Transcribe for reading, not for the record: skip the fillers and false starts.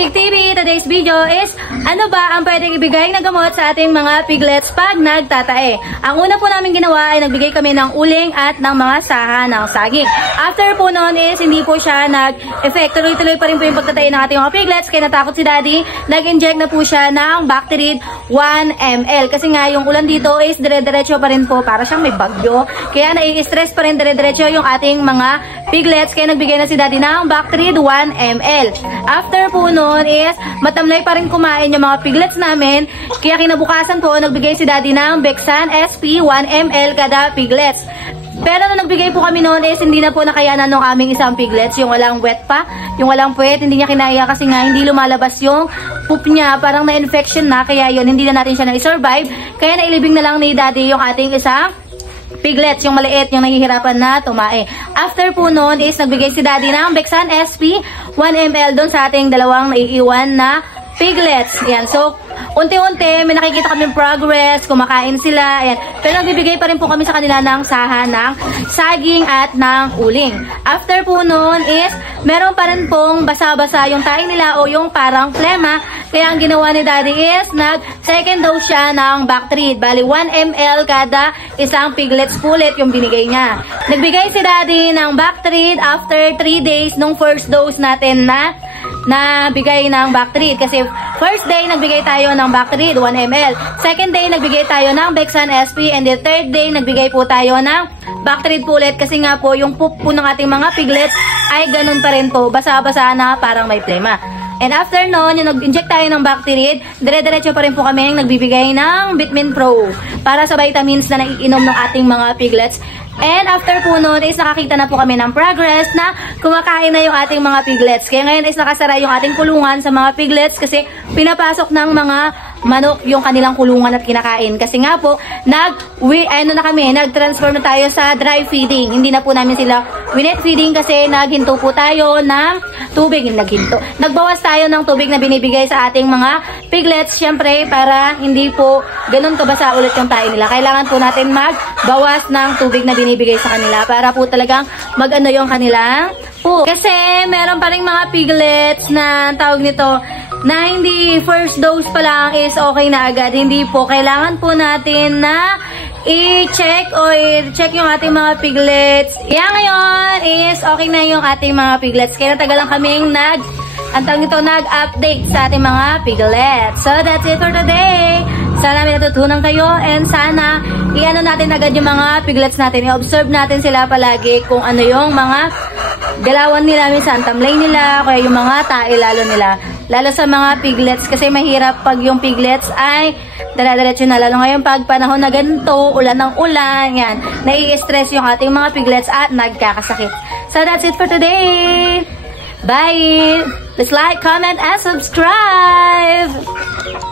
Pig TV. Today's video is ano ba ang pwedeng ibigay na gamot sa ating mga piglets pag nagtatae. Ang una po namin ginawa ay nagbigay kami ng uling at ng mga saha ng saging. After po noon is hindi po siya nag-effect. Tuloy-tuloy pa rin po yung pagtatae ng ating mga piglets. Kaya natakot si Daddy, nag-inject na po siya ng Bactarid 1 ml. Kasi nga yung ulan dito is dire-diretso pa rin po para siyang may bagyo. Kaya nai-stress pa rin dire-diretso yung ating mga piglets. Kaya nagbigay na si Daddy ng Bactarid 1 ml. After po noon is matamlay pa rin kumain yung mga piglets namin. Kaya kinabukasan po nagbigay si Daddy ng Bexan SP 1 ml kada piglets. Pero nung nagbigay po kami noon is hindi na po nakayanan ng aming isang piglets. Yung walang wet pa, yung walang puwet, hindi niya kinaya kasi nga hindi lumalabas yung poop niya. Parang na-infection na, kaya yun, hindi na natin siya na-survive. Kaya nailibing na lang ni Daddy yung ating isang piglets, yung maliit, yung nahihirapan na tumae. After po noon is nagbigay si Daddy ng Bexan SP 1 ml doon sa ating dalawang naiiwan na piglets. Yan. So, unti-unti, may nakikita kami progress, kumakain sila. Ayan. Pero nagbibigay pa rin po kami sa kanila ng saha ng saging at ng uling. After po noon is, meron pa rin pong basa-basa yung taing nila o yung parang plema. Kaya ang ginawa ni Daddy is, nag-second dose siya ng Bactarid. Bali, 1 ml kada isang piglets pulit yung binigay niya. Nagbigay si Daddy ng Bactarid after 3 days nung first dose natin na bigay ng Bactarid. Kasi first day, nagbigay tayo ng Bactarid 1 ml. Second day, nagbigay tayo ng Bexan SP. And the third day, nagbigay po tayo ng Bactarid pulit. Kasi nga po, yung poop po ng ating mga piglets ay ganun pa rin po. Basa-basa na parang may plema. And after noon, yung nag-inject tayo ng Bactarid, dire-diretso pa rin po kami nagbibigay ng Vitamin Pro para sa vitamins na naiinom ng ating mga piglets. And after po noon is nakakita na po kami ng progress na kumakain na yung ating mga piglets. Kaya ngayon is nakasara yung ating kulungan sa mga piglets kasi pinapasok ng mga manok yung kanilang kulungan at kinakain. Kasi nga po, nag-transform na tayo sa dry feeding. Hindi na po namin sila wet feeding kasi naghinto po tayo ng tubig. Nagbawas tayo ng tubig na binibigay sa ating mga piglets. Syempre, para hindi po ganun kabasa ulit yung tayo nila. Kailangan po natin magbawas ng tubig na binibigay sa kanila para po talagang mag-ano yung kanilang po. Kasi meron pa rin mga piglets na tawag nito na hindi first dose pa lang is okay na agad. Hindi po. Kailangan po natin na i-check o i-check yung ating mga piglets. Kaya ngayon is okay na yung ating mga piglets. Kaya natagal lang kaming nag-update sa ating mga piglets. So that's it for today. Sana may natutunan kayo and sana i-ano natin agad yung mga piglets natin. I-observe natin sila palagi kung ano yung mga galawan nila, minsan tamlay nila, kaya yung mga tae lalo nila. Lalo sa mga piglets kasi mahirap pag yung piglets ay dala-diretso na. Lalo ngayon pag panahon na ganito, ulan ng ulan, yan. Nai-stress yung ating mga piglets at nagkakasakit. So that's it for today. Bye! Please like, comment, and subscribe!